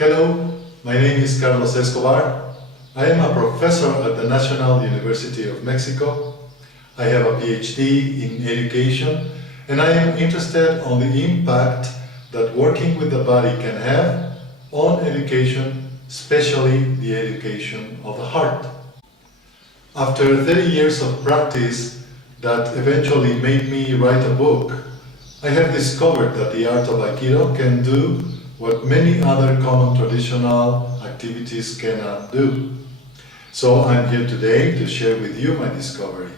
Hello, my name is Carlos Escobar. I am a professor at the National University of Mexico. I have a PhD in education and I am interested on the impact that working with the body can have on education, especially the education of the heart. After 30 years of practice that eventually made me write a book, I have discovered that the art of Aikido can do what many other common traditional activities cannot do. So I'm here today to share with you my discovery.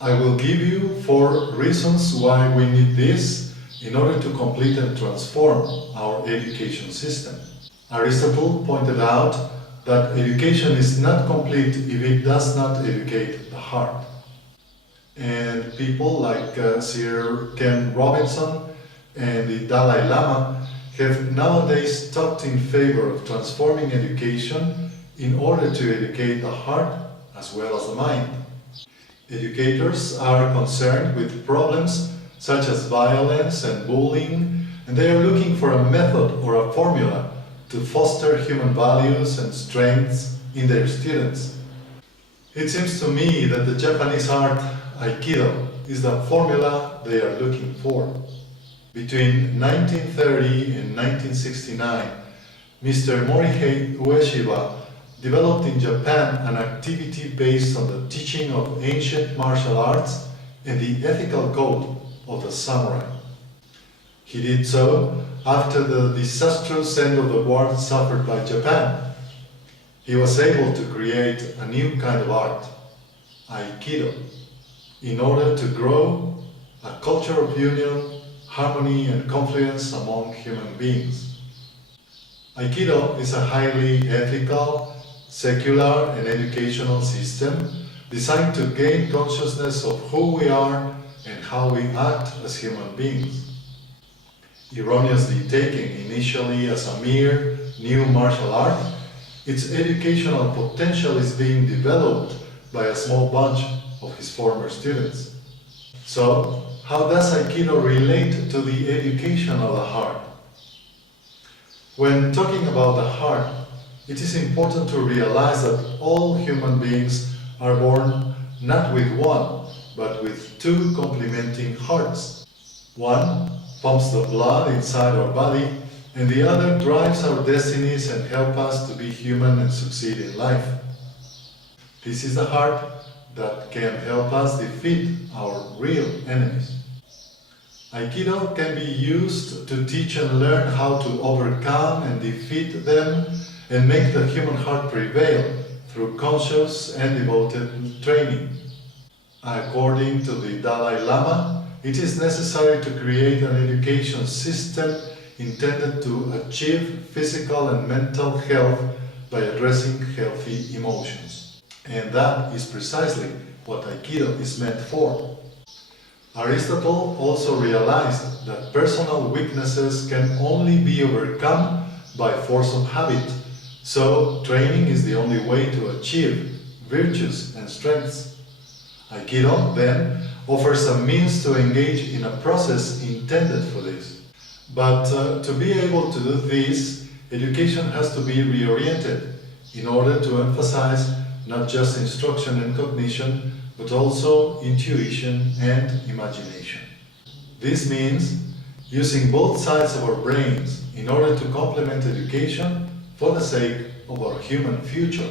I will give you 4 reasons why we need this in order to complete and transform our education system. Aristotle pointed out that education is not complete if it does not educate the heart. And people like Sir Ken Robinson and the Dalai Lama have nowadays talked in favor of transforming education in order to educate the heart as well as the mind. Educators are concerned with problems such as violence and bullying, and they are looking for a method or a formula to foster human values and strengths in their students. It seems to me that the Japanese art Aikido is the formula they are looking for. Between 1930 and 1969, Mr. Morihei Ueshiba developed in Japan an activity based on the teaching of ancient martial arts and the ethical code of the samurai. He did so after the disastrous end of the war suffered by Japan. He was able to create a new kind of art, Aikido, in order to grow a culture of union, harmony and confluence among human beings. Aikido is a highly ethical, secular and educational system designed to gain consciousness of who we are and how we act as human beings. Erroneously taken initially as a mere new martial art, its educational potential is being developed by a small bunch of his former students. So, how does Aikido relate to the education of the heart? When talking about the heart, it is important to realize that all human beings are born not with one, but with 2 complementing hearts. One pumps the blood inside our body, and the other drives our destinies and helps us to be human and succeed in life. This is the heart that can help us defeat our real enemies. Aikido can be used to teach and learn how to overcome and defeat them and make the human heart prevail through conscious and devoted training. According to the Dalai Lama, it is necessary to create an education system intended to achieve physical and mental health by addressing healthy emotions. And that is precisely what Aikido is meant for. Aristotle also realized that personal weaknesses can only be overcome by force of habit, so training is the only way to achieve virtues and strengths. Aikido, then, offers a means to engage in a process intended for this. But to be able to do this, education has to be reoriented in order to emphasize not just instruction and cognition, but also intuition and imagination. This means using both sides of our brains in order to complement education for the sake of our human future.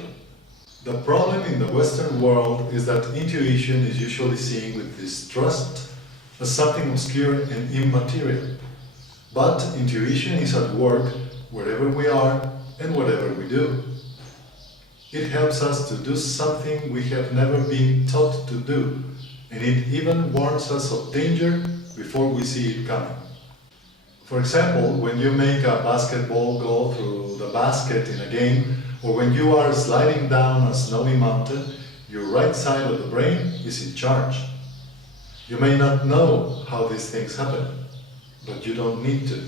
The problem in the Western world is that intuition is usually seen with distrust as something obscure and immaterial. But intuition is at work wherever we are and whatever we do. It helps us to do something we have never been taught to do, and it even warns us of danger before we see it coming. For example, when you make a basketball go through the basket in a game, or when you are sliding down a snowy mountain, your right side of the brain is in charge. You may not know how these things happen, but you don't need to.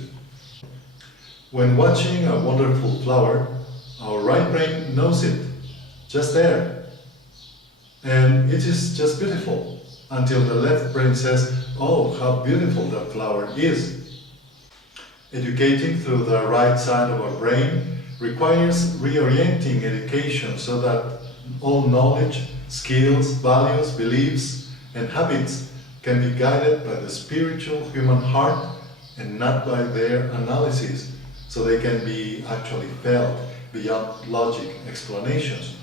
When watching a wonderful flower, our right brain knows it, just there. And it is just beautiful, until the left brain says, "Oh, how beautiful that flower is." Educating through the right side of our brain requires reorienting education so that all knowledge, skills, values, beliefs, and habits can be guided by the spiritual human heart and not by their analysis, so they can be actually felt beyond logic explanations.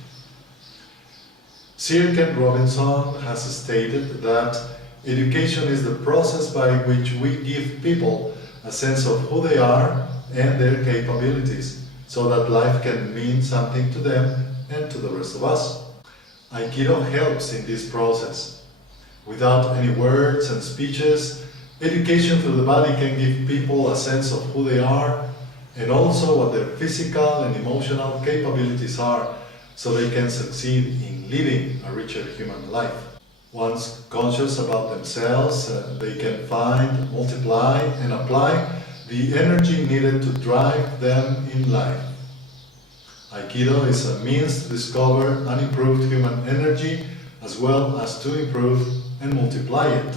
Sir Ken Robinson has stated that education is the process by which we give people a sense of who they are and their capabilities, so that life can mean something to them and to the rest of us. Aikido helps in this process. Without any words and speeches, education through the body can give people a sense of who they are and also what their physical and emotional capabilities are, so they can succeed in living a richer human life. Once conscious about themselves, they can find, multiply, and apply the energy needed to drive them in life. Aikido is a means to discover unimproved human energy as well as to improve and multiply it.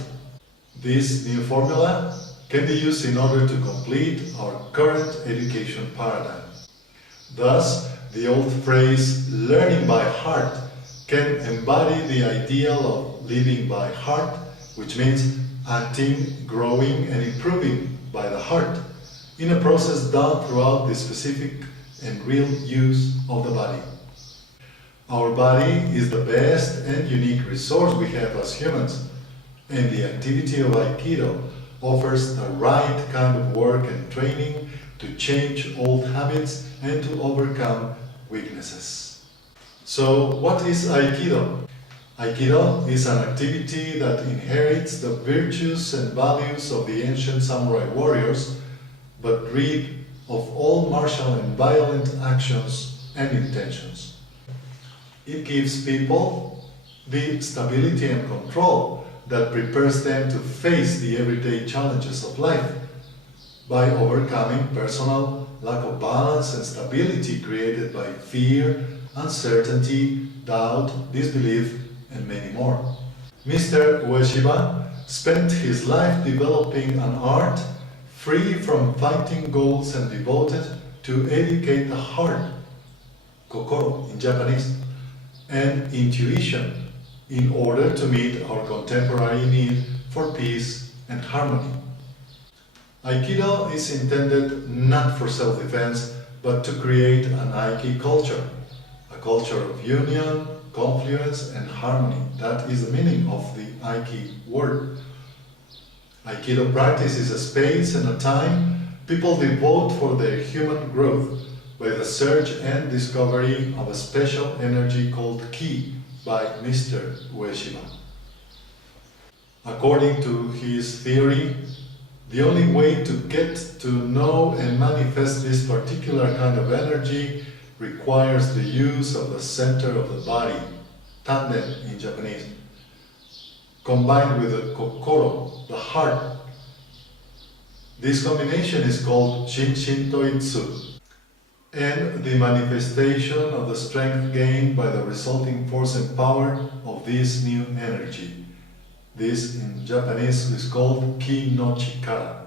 This new formula can be used in order to complete our current education paradigm. Thus, the old phrase, learning by heart, can embody the ideal of living by heart, which means acting, growing, and improving by the heart, in a process done throughout the specific and real use of the body. Our body is the best and unique resource we have as humans, and the activity of Aikido offers the right kind of work and training to change old habits and to overcome weaknesses. So, what is Aikido? Aikido is an activity that inherits the virtues and values of the ancient samurai warriors, but rid of all martial and violent actions and intentions. It gives people the stability and control that prepares them to face the everyday challenges of life by overcoming personal lack of balance and stability created by fear, uncertainty, doubt, disbelief, and many more. Mr. Ueshiba spent his life developing an art free from fighting goals and devoted to educate the heart, kokoro in Japanese, and intuition in order to meet our contemporary need for peace and harmony. Aikido is intended not for self-defense, but to create an Aiki culture, a culture of union, confluence, and harmony. That is the meaning of the Aiki word. Aikido practice is a space and a time people devote for their human growth by the search and discovery of a special energy called Ki by Mr. Ueshiba. According to his theory, the only way to get to know and manifest this particular kind of energy requires the use of the center of the body, tanden in Japanese, combined with the kokoro, the heart. This combination is called Shinshin Toitsu, and the manifestation of the strength gained by the resulting force and power of this new energy. This in Japanese is called Ki no Chikara.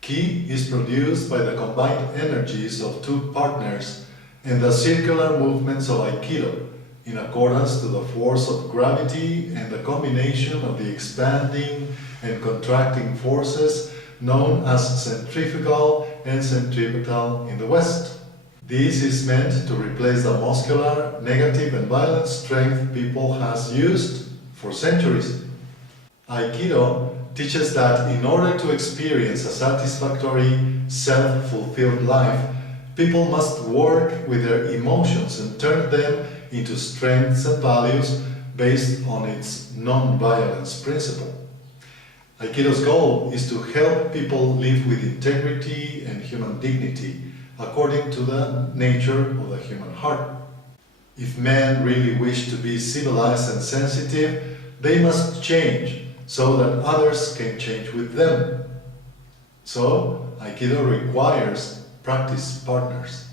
Ki is produced by the combined energies of two partners and the circular movements of Aikido, in accordance to the force of gravity and the combination of the expanding and contracting forces known as centrifugal and centripetal in the West. This is meant to replace the muscular, negative and violent strength people has used for centuries. Aikido teaches that in order to experience a satisfactory, self-fulfilled life, people must work with their emotions and turn them into strengths and values based on its non-violence principle. Aikido's goal is to help people live with integrity and human dignity according to the nature of the human heart. If men really wish to be civilized and sensitive, they must change so that others can change with them. So, Aikido requires practice partners.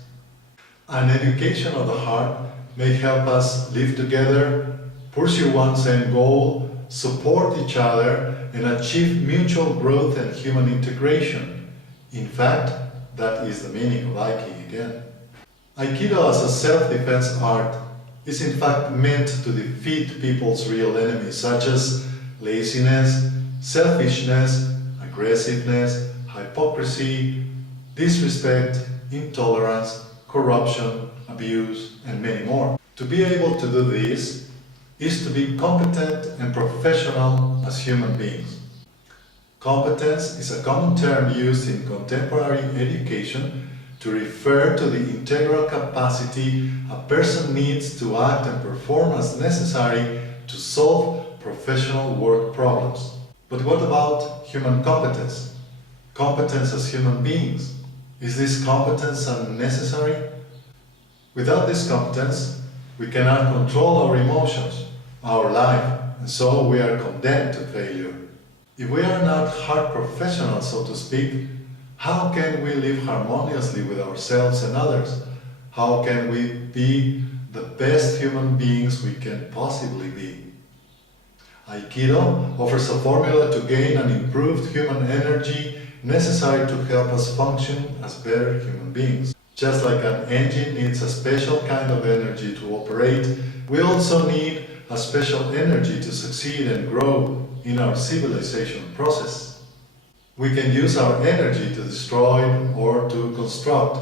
An education of the heart may help us live together, pursue one same goal, support each other, and achieve mutual growth and human integration, In fact, that is the meaning of Aiki again. Aikido as a self-defense art is in fact meant to defeat people's real enemies such as laziness, selfishness, aggressiveness, hypocrisy, disrespect, intolerance, corruption, abuse, and many more. To be able to do this is to be competent and professional as human beings. Competence is a common term used in contemporary education to refer to the integral capacity a person needs to act and perform as necessary to solve professional work problems. But what about human competence? Competence as human beings? Is this competence unnecessary? Without this competence, we cannot control our emotions, our life, and so we are condemned to failure. If we are not heart professionals, so to speak, how can we live harmoniously with ourselves and others? How can we be the best human beings we can possibly be? Aikido offers a formula to gain an improved human energy necessary to help us function as better human beings. Just like an engine needs a special kind of energy to operate, we also need a special energy to succeed and grow in our civilization process. We can use our energy to destroy or to construct,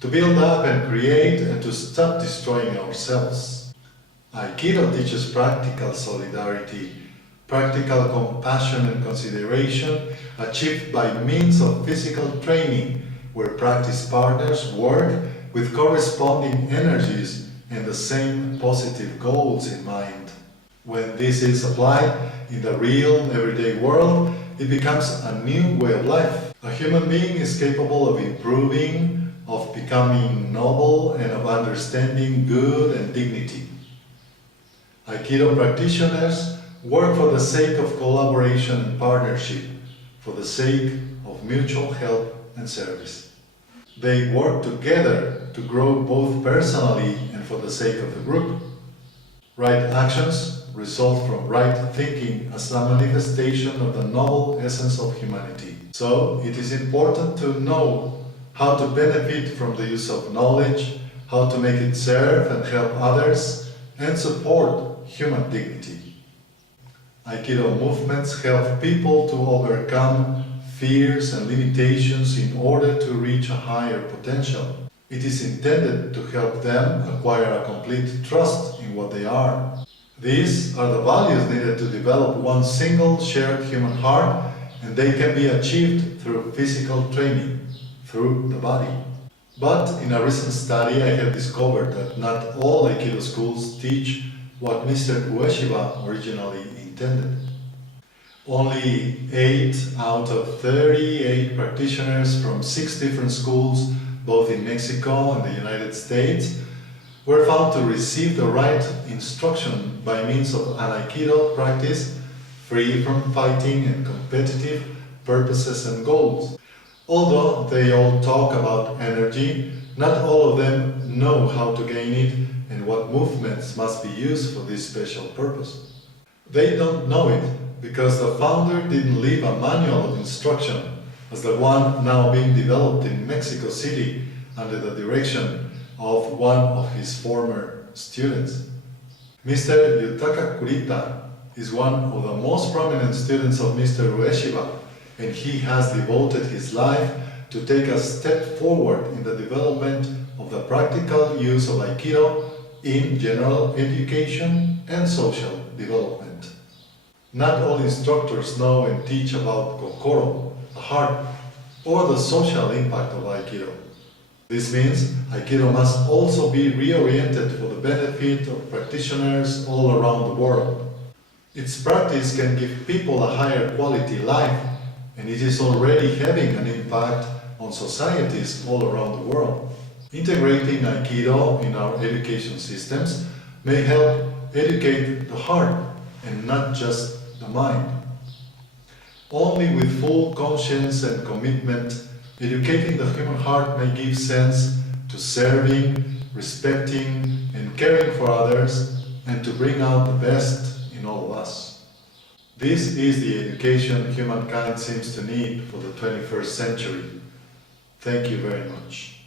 to build up and create, and to stop destroying ourselves. Aikido teaches practical solidarity, practical compassion and consideration achieved by means of physical training, where practice partners work with corresponding energies and the same positive goals in mind. When this is applied in the real, everyday world, it becomes a new way of life. A human being is capable of improving, of becoming noble, and of understanding good and dignity. Aikido practitioners work for the sake of collaboration and partnership, for the sake of mutual help and service. They work together to grow both personally and for the sake of the group. Right actions result from right thinking as a manifestation of the noble essence of humanity. So it is important to know how to benefit from the use of knowledge, how to make it serve and help others, and support human dignity. Aikido movements help people to overcome fears and limitations in order to reach a higher potential. It is intended to help them acquire a complete trust in what they are. These are the values needed to develop one single shared human heart, and they can be achieved through physical training, through the body. But in a recent study I have discovered that not all Aikido schools teach what Mr. Ueshiba originally intended. Only 8 out of 38 practitioners from 6 different schools, both in Mexico and the United States, were found to receive the right instruction by means of an Aikido practice free from fighting and competitive purposes and goals. Although they all talk about energy, not all of them know how to gain it and what movements must be used for this special purpose. They don't know it because the founder didn't leave a manual of instruction as the one now being developed in Mexico City under the direction of one of his former students. Mr. Yutaka Kurita is one of the most prominent students of Mr. Ueshiba, and he has devoted his life to take a step forward in the development of the practical use of Aikido in general education and social development. Not all instructors know and teach about Kokoro, the heart, or the social impact of Aikido. This means Aikido must also be reoriented for the benefit of practitioners all around the world. Its practice can give people a higher quality life, and it is already having an impact on societies all around the world. Integrating Aikido in our education systems may help educate the heart and not just the mind. Only with full conscience and commitment, educating the human heart may give sense to serving, respecting, and caring for others, and to bring out the best in all of us. This is the education humankind seems to need for the 21st century. Thank you very much.